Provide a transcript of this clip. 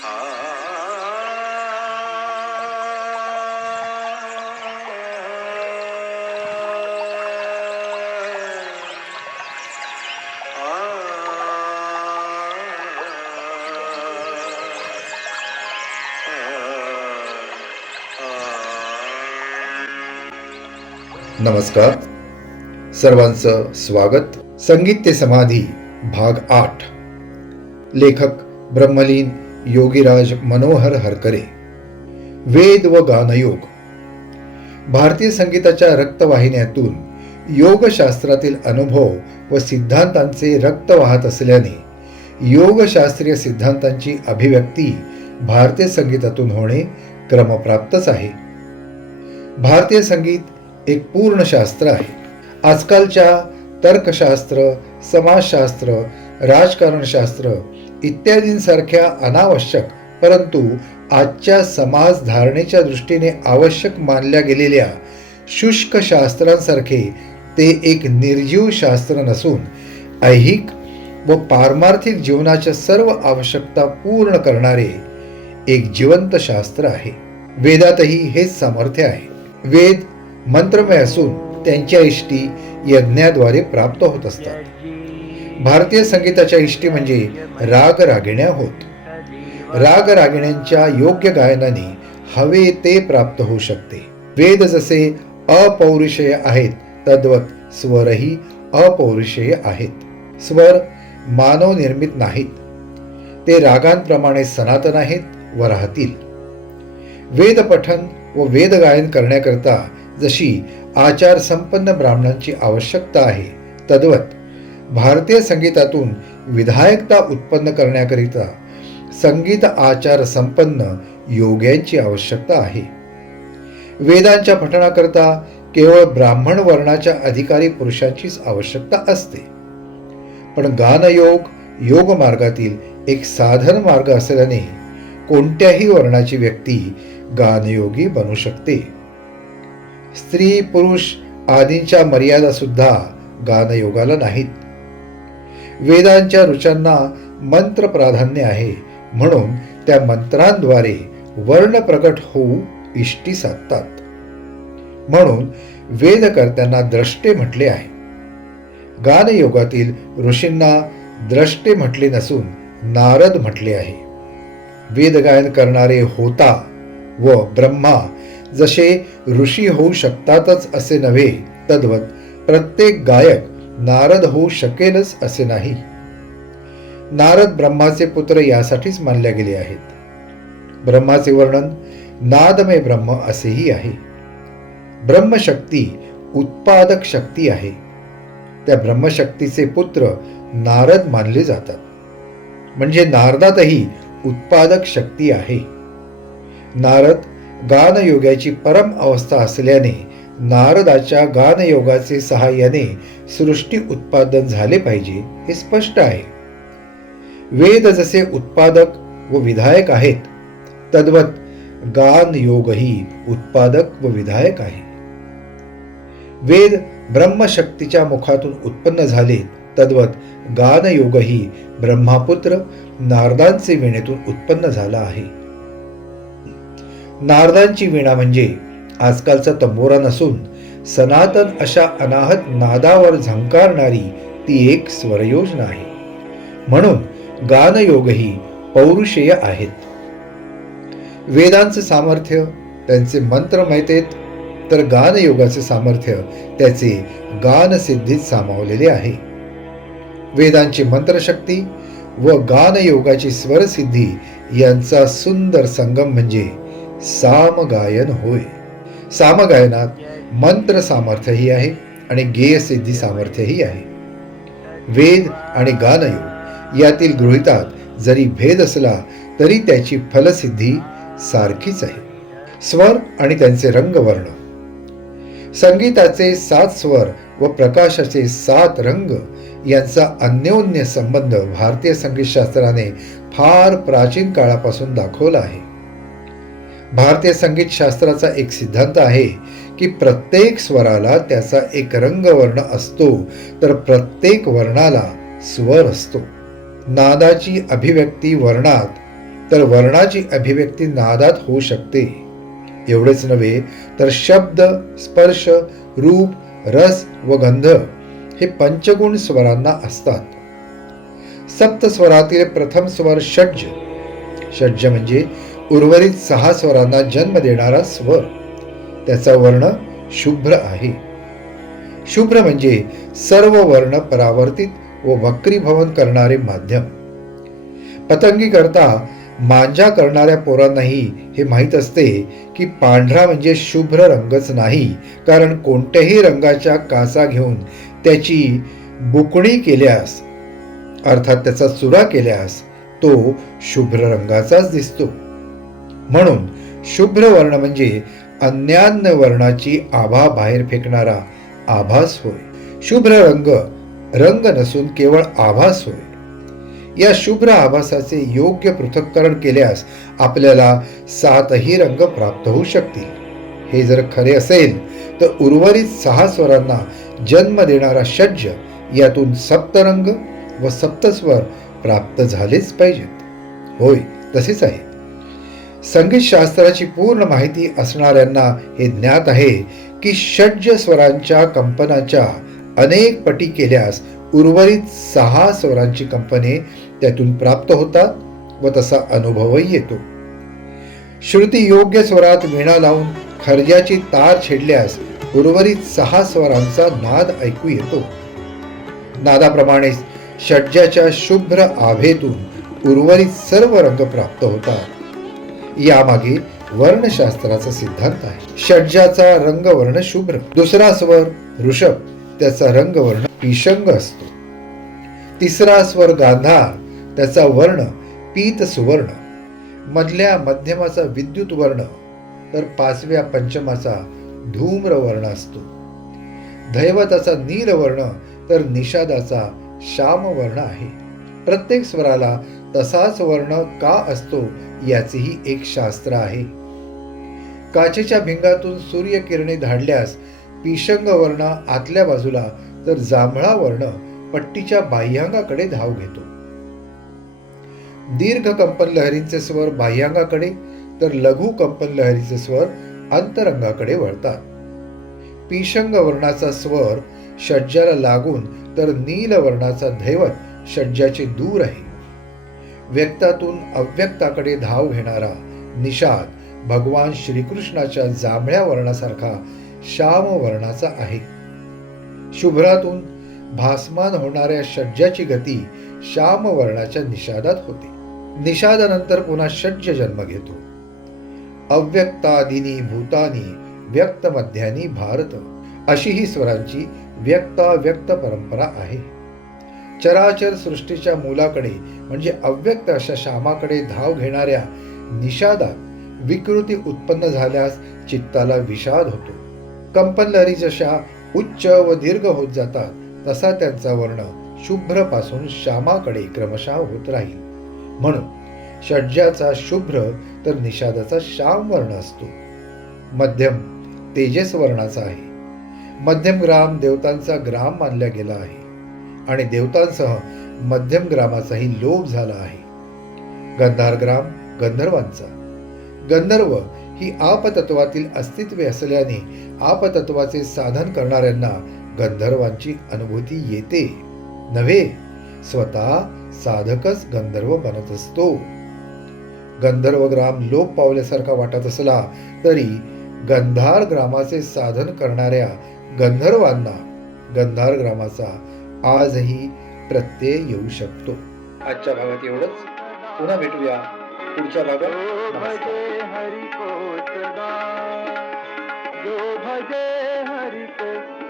नमस्कार, सर्वांचं स्वागत. संगीत ते समाधी भाग 8. लेखक ब्रह्मलीन योगीराज मनोहर हरकरे. वेद व गानयोग. भारतीय संगीताच्या रक्तवाहिन्यातून योगशास्त्रातील अनुभव व सिद्धांतांचे रक्त वाहत असल्याने योगशास्त्रीय सिद्धांतांची अभिव्यक्ती भारतीय संगीतातून होणे क्रमप्राप्तच आहे. भारतीय संगीत एक पूर्ण शास्त्र आहे. आजकालच्या तर्कशास्त्र, समाजशास्त्र, राजकारणशास्त्र इत्यादींसारख्या अनावश्यक परंतु आजच्या समाज धारणेच्या दृष्टीने आवश्यक मानल्या गेलेल्या शुष्क शास्त्रांसारखे ते एक निर्जीव शास्त्र नसून ऐहिक व पारमार्थिक जीवनाच्या सर्व आवश्यकता पूर्ण करणारे एक जिवंत शास्त्र आहे. वेदातही हेच सामर्थ्य आहे. वेद मंत्रमय असून त्यांच्या इष्टी यज्ञाद्वारे प्राप्त होत असतात. भारतीय संगीताच्या इष्टी म्हणजे राग रागिण्या होत. राग रागिण्यांच्या योग्य गायनाने हवे ते प्राप्त होऊ शकते. वेद जसे अपौरुषेय आहेत तद्वत स्वरही अपौरुषेय आहेत. स्वर मानव निर्मित नाहीत, ते रागांप्रमाणे सनातन आहेत व राहतील. वेद पठन व वेद गायन करण्याकरता जशी आचार संपन्न ब्राह्मणांची आवश्यकता आहे तद्वत भारतीय संगीतातून विधायकता उत्पन्न करण्याकरिता संगीत आचार संपन्न योग्यांची आवश्यकता आहे. वेदांच्या पठणाकरता केवळ ब्राह्मण वर्णाच्या अधिकारी पुरुषांचीच आवश्यकता असते. पण गानयोग योग मार्गातील एक साधन मार्ग असल्याने कोणत्याही वर्णाची व्यक्ती गानयोगी बनू शकते. स्त्री पुरुष आदींच्या मर्यादा सुद्धा गानयोगाला नाहीत. वेदांच्या ऋचांना मंत्र प्राधान्य आहे म्हणून त्या मंत्रांद्वारे वर्ण प्रकट होऊ इष्टी साधतात. म्हणून वेदकर्त्यांना द्रष्टे म्हटले आहे. गानयोगातील ऋषींना द्रष्टे म्हटले नसून नारद म्हटले आहे. वेदगायन करणारे होता व ब्रह्मा जसे ऋषी होऊ शकतातच असे नव्हे तद्वत प्रत्येक गायक नारद होऊ शकेलच असे नाही. नारद ब्रह्माचे पुत्र यासाठीच मानले गेले आहेत. ब्रह्माचे वर्णन नादमय ब्रह्म असेही आहे. ब्रह्मशक्ती उत्पादक शक्ती आहे. त्या ब्रह्मशक्तीचे पुत्र नारद मानले जातात. म्हणजे नारदातही उत्पादक शक्ती आहे. नारद गानयोगाची परम अवस्था असल्याने नारदाच्या गानयोगाचे सहाय्याने सृष्टी उत्पादन झाले पाहिजे हे स्पष्ट आहे. वेद जसे उत्पादक व विधायक आहेत तद्वत गानयोगही उत्पादक व विधायक आहे. वेद ब्रह्मशक्तीच्या मुखातून उत्पन्न झाले तद्वत गानयोगही ब्रह्मापुत्र नारदांचे वीणेतून उत्पन्न झाला आहे. नारदांची वीणा म्हणजे आजकालचा तंबोरा नसून सनातन अशा अनाहत नादावर झंकारणारी ती एक स्वरयोजना आहे. म्हणून गानयोगही पौरुषेय आहेत. वेदांचे सामर्थ्य त्यांचे मंत्रमयतेत तर गानयोगाचे सामर्थ्य त्याचे गानसिद्धीत सामावलेले आहे. वेदांची मंत्रशक्ती व गानयोगाची स्वरसिद्धी यांचा सुंदर संगम म्हणजे सामगायन होय. सामगायनात मंत्र सामर्थ्यही आहे आणि गेयसिद्धी सामर्थ्यही आहे. वेद आणि गानयोग यातील गृहीतात जरी भेद असला तरी त्याची फलसिद्धी सारखीच आहे. स्वर आणि त्यांचे रंगवर्ण. संगीताचे 7 स्वर व प्रकाशाचे 7 रंग यांचा अन्योन्य संबंध भारतीय संगीतशास्त्राने फार प्राचीन काळापासून दाखवला आहे. भारतीय संगीत शास्त्राचा एक सिद्धांत आहे की प्रत्येक स्वराला त्याचा एक रंगवर्ण असतो तर प्रत्येक वर्णाला स्वर असतो. नादाची अभिव्यक्ती वर्णात तर वर्णाची अभिव्यक्ती नादात होऊ शकते. एवढेच नव्हे तर शब्द, स्पर्श, रूप, रस व गंध हे पंचगुण स्वरांना असतात. सप्तस्वरातील प्रथम स्वर षड्ज. षड्ज म्हणजे उर्वरित 6 स्वरांना जन्म देणारा स्वर. त्याचा वर्ण शुभ्र आहे. शुभ्र म्हणजे सर्व वर्ण परावर्तित व वक्रीभवन करणारे माध्यम. पतंगी करता मांजा करणाऱ्या पोरांनाही हे माहीत असते की पांढरा म्हणजे शुभ्र रंगच नाही, कारण कोणत्याही रंगाच्या कासा घेऊन त्याची बुकणी केल्यास, अर्थात त्याचा चुरा केल्यास तो शुभ्र रंगाचाच दिसतो. म्हणून शुभ्र वर्ण म्हणजे अन्यान्य वर्णाची आभा बाहेर फेकणारा आभास होय. शुभ्र रंग रंग नसून केवळ आभास होय. या शुभ्र आभासाचे योग्य पृथक्करण केल्यास आपल्याला 7ही रंग प्राप्त होऊ शकतील. हे जर खरे असेल तर उर्वरित 6 स्वरांना जन्म देणारा षड्ज यातून सप्तरंग व सप्तस्वर प्राप्त झालेच पाहिजेत. होय, तसेच आहे. संगीत शास्त्राची पूर्ण माहिती असणाऱ्यांना हे ज्ञात आहे की षड्ज स्वरांच्या कंपनाच्या अनेक पटी केल्यास उर्वरित 6 स्वरांची कंपने त्यातून प्राप्त होतात व तसा अनुभवही येतो. श्रुती योग्य स्वरात वीणा लावून खर्जाची तार छेडल्यास उर्वरित 6 स्वरांचा नाद ऐकू येतो. नादाप्रमाणेच षड्जाच्या शुभ्र आभेतून उर्वरित सर्व रंग प्राप्त होतात. यामागे वर्णशास्त्राचा सिद्धांत आहे. षड्जाचा रंगवर्ण शुभ्र. दुसरा स्वर ऋषभ, त्याचा रंगवर्ण पिशंग असतो. तिसरा स्वर गांधार, त्याचा वर्ण पीत सुवर्ण. मधल्या मध्यमाचा विद्युत वर्ण, तर 5व्या पंचमाचा धूम्र वर्ण असतो. दैवताचा नील वर्ण तर निषादाचा श्याम वर्ण आहे. प्रत्येक स्वराला तसाच वर्ण का असतो याचेही एक शास्त्र आहे. काचेच्या भिंगातून सूर्यकिरणे धाडल्यास पिशंग वर्ण आतल्या बाजूला तर जांभळा वर्ण पट्टीच्या बाह्यांगाकडे धाव घेतो. दीर्घ कंपन लहरींचे स्वर बाह्यांगाकडे तर लघु कंपन लहरीचे स्वर अंतरंगाकडे वळतात. पिशंग वर्णाचा स्वर षड्जाला लागून तर नील वर्णाचा दैवत षड्जाचे दूर आहे. व्यक्तातून अव्यक्ताकडे धाव घेणारा निषाद भगवान श्रीकृष्णाच्या जांभळ्या वर्णासारखा श्याम वर्णाचा आहे. शुभ्रातून भासमान होणाऱ्या षड्जाची गती श्याम वर्णाच्या निषादात होते. निषादानंतर पुन्हा षड्ज जन्म घेतो. अव्यक्तादिनी भूतानी व्यक्त मध्यानी भारत, अशी ही स्वरांची व्यक्ताव्यक्त परंपरा आहे. चराचर सृष्टीच्या मूलाकडे म्हणजे अव्यक्त अशा श्यामाकडे धाव घेणाऱ्या निषादात विकृती उत्पन्न झाल्यास चित्ताला विषाद होतो. कंपनलहरी जशा उच्च व दीर्घ होत जातात तसा त्यांचा वर्ण शुभ्र पासून श्यामाकडे क्रमशः होत राहील. म्हणून षड्जाचा शुभ्र तर निषादाचा श्याम वर्ण असतो. मध्यम तेजस वर्णाचा आहे. मध्यम ग्राम देवतांचा ग्राम मानला गेला आहे आणि देवतांसह मध्यम ग्रामाचाही लोप झाला आहे. गंधार ग्राम गंधर्वांचा. गंधर्व ही आपतत्वातील अस्तित्वे असल्याने आपतत्वाचे साधन करणाऱ्यांना गंधर्वांची अनुभूती येते नव्हे, स्वतः साधकच गंधर्व बनत असतो. गंधर्व ग्राम लोप पावल्यासारखा वाटत असला तरी गंधार ग्रामाचे साधन करणाऱ्या गंधर्वांना गंधार ग्रामाचा आजही प्रत्यय येऊ शकतो. आजच्या भागात एवढंच. पुन्हा भेटूया पुढच्या भागात. हरि को सदा, जो भजे हरि को